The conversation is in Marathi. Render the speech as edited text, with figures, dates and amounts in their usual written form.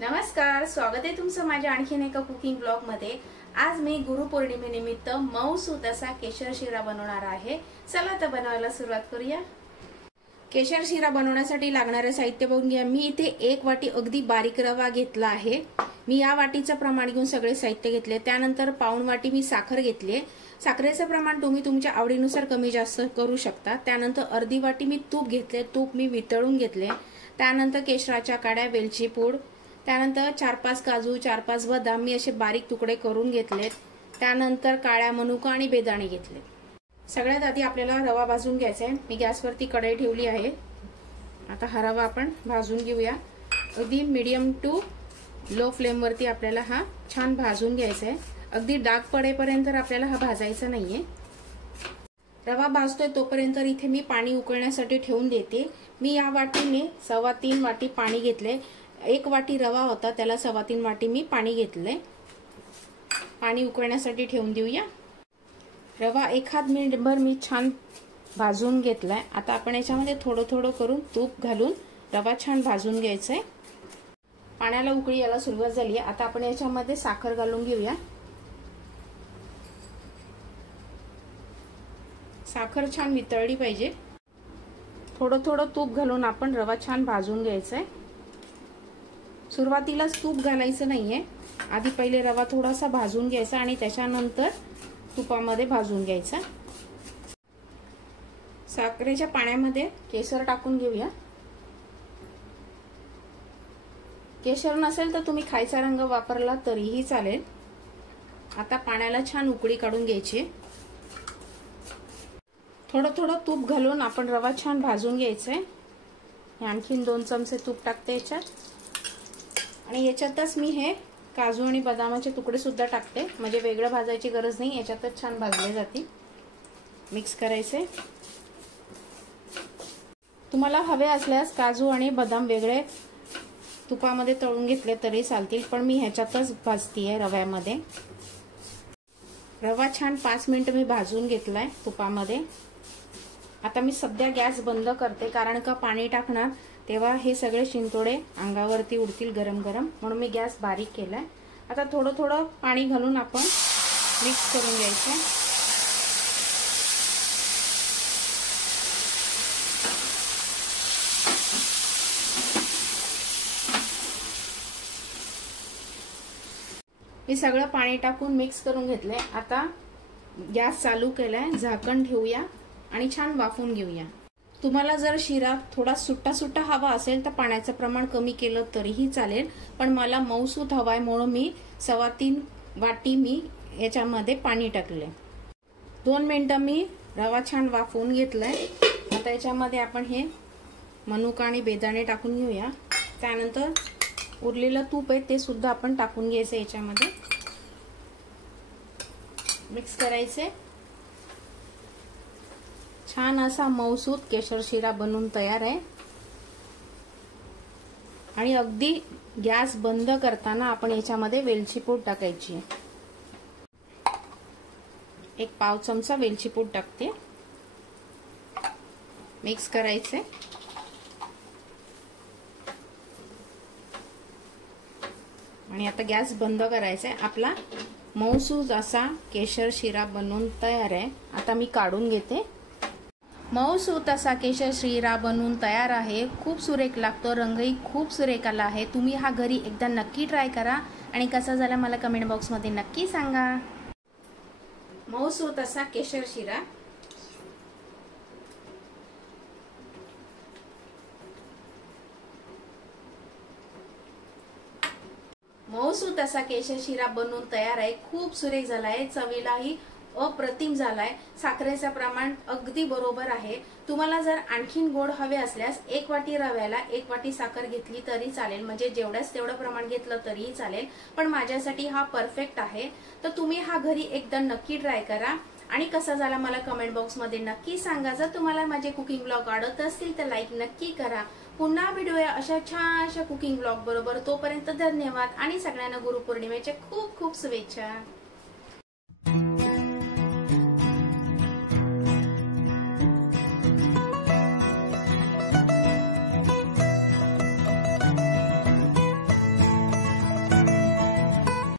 नमस्कार, स्वागत आहे तुमचं माझ्या आणखीन एका कुकिंग ब्लॉग मध्ये। आज मी गुरुपौर्णिमेनिमित्त मऊसूत असा केशर शिरा बनवणार आहे। चला तर बनवायला सुरुवात करूया। केशर शिरा बनवण्यासाठी लागणारे साहित्य बघून घ्या। मी इथे 1 वाटी अगदी बारीक रवा घेतला आहे। मी या वाटीचं प्रमाण घेऊन सगळे साहित्य घेतले। त्यानंतर पाऊण वाटी मी साखर घेतली। साखरेचं प्रमाण तुम्ही तुमच्या आवडीनुसार कमी जास्त करू शकता। त्यानंतर अर्धी वाटी मी तूप घेतले। तूप मी वितळून घेतले। त्यानंतर केशराच्या काड्या, वेलची पूड, त्यानंतर 4-5 काजू, 4-5 बदाम मी असे बारीक तुकडे करून घेतलेत। त्यानंतर काळ्या मनुका आणि बेदाणे घेतले। सगळ्यात आधी आपल्याला रवा भाजून घ्यायचा आहे। मी गॅसवरती कढई ठेवली आहे। आता हा रवा आपण भाजून घेऊया। अगदी मीडियम टू लो फ्लेम वरती आपल्याला हा छान भाजून घ्यायचा आहे। अगदी डाग पडेपर्यंत आपल्याला हा भाजायचा नाहीये। रवा भाजतोय तोपर्यंत इथे मी पाणी उकळण्यासाठी ठेवून देते। मी या वाटीने 3.25 वाटी पाणी घेतले। 1 वाटी रवा होता, त्याला 3.25 वाटी मी पाणी घेतले। पाणी उकळण्यासाठी ठेवून देऊया। रवा 1 मिनिटभर मी छान भाजून घेतलाय। आता आपण याच्यामध्ये थोडं थोडं करून तूप घालून रवा छान भाजून घ्यायचा आहे। पाण्याला उकळी यायला सुरुवात झाली आहे। आता आपण याच्यामध्ये साखर घालून घेऊया। साखर छान वितळली पाहिजे। थोडं थोडं तूप घालून आपण रवा छान भाजून घ्यायचा आहे। सुरुवातीलाच तूप घालायचं नाहीये। आधी पहिले रवा थोडासा भाजून घ्यायचा आणि त्याच्यानंतर तुपामध्ये भाजून घ्यायचा। साखरेच्या पाण्यामध्ये केशर टाकून घेऊया। केशर नसेल तर तुम्ही खायचा रंग वापरला तरीही चालेल। आता पाण्याला छान उकळी काढून घ्यायची। थोडं थोडं तूप घालून आपण रवा छान भाजून घ्यायचा आहे। आणखीन 2 चमचे तूप टाकते याच्यात आणि याच्यातच मी हे काजू आणि बदामाचे तुकडे सुद्धा टाकते, म्हणजे वेगळं भाजायची गरज नाही, याच्यातच छान भाजले जातील। मिक्स करायचे। तुम्हाला हवे असल्यास काजू आणि बदाम वेगळे तुपामध्ये तळून घेतले तरी चालतील, पण मी ह्याच्यातच भाजतीये रव्यामध्ये। रवा छान 5 मिनिट मी भाजून घेतलाय तुपामध्ये। आता मी सध्या गॅस बंद करते, कारण का पाणी टाकणार तेव्हा हे सगळे शिंतोडे अंगावरती उडतील गरम गरम, म्हणून मी गॅस बारीक केलाय। आता थोडं थोडं पाणी घालून आपण मिक्स करून घ्यायचं। हे सगळं पाणी टाकून मिक्स करून घेतलंय। आता गॅस चालू केलाय, झाकण ठेवूया आणि छान वाफून घेऊया। तुम्हाला जर शिरा थोडा सुट्टा सुट्टा हवा असेल तर पाण्याचं प्रमाण कमी केलं तरीही चालेल, पण मला मऊसूत हवाय म्हणून मी 3.25 वाटी मी याच्यामध्ये पाणी टाकले। 2 मिनिटं मी रवा छान वाफवून घेतलाय। आता याच्यामध्ये आपण हे मनुका आणि बेदाणे टाकून घेऊया। त्यानंतर उरलेलं तूप आहे ते सुद्धा आपण टाकून घ्यायचं याच्यामध्ये। मिक्स करायचे। छान असा मऊसूत केशर शिरा बनवून तयार आहे। आणि अगदी गॅस बंद करताना आपण याच्यामध्ये वेलची पूड टाकायची। 1 पाव चमचा वेलची पूड टाकते। मिक्स करायचे। आणि आता गॅस बंद करायचा आहे। आपला मऊसूत असा केशर शिरा बनवून तयार आहे। आता मी काढून घेते। मऊसूत असा केशर शिरा बनवून तयार आहे। खूप सुरेख लागतो, रंगही खूप सुरेख आला आहे। तुम्ही हा घरी एकदा नक्की ट्राय करा आणि कसा झाला मला कमेंट बॉक्स मध्ये नक्की सांगा। मऊसूत असा केशर शिरा मऊसूत असा केशर शिरा बनवून तयार आहे। खूप सुरेख झालाय, चवीलाही अप्रतिम झालाय। साखरेचं प्रमाण अगदी बरोबर आहे। तुम्हाला जर आणखीन गोड हवे असल्यास 1 वाटी रव्याला 1 वाटी साखर घेतली तरी चालेल, म्हणजे जेवढ्याच तेवढं प्रमाण घेतलं तरीही चालेल, पण माझ्यासाठी हा परफेक्ट आहे। तर तुम्ही हा घरी एकदा नक्की ट्राय करा आणि कसा झाला मला कमेंट बॉक्स मध्ये नक्की सांगा। जर तुम्हाला माझे कुकिंग ब्लॉग आवडत असतील तर लाईक नक्की करा। पुन्हा भेटूया अशा छानशा कुकिंग ब्लॉग बरोबर। तोपर्यंत धन्यवाद आणि सगळ्यांना गुरुपौर्णिमेच्या खूप खूप शुभेच्छा।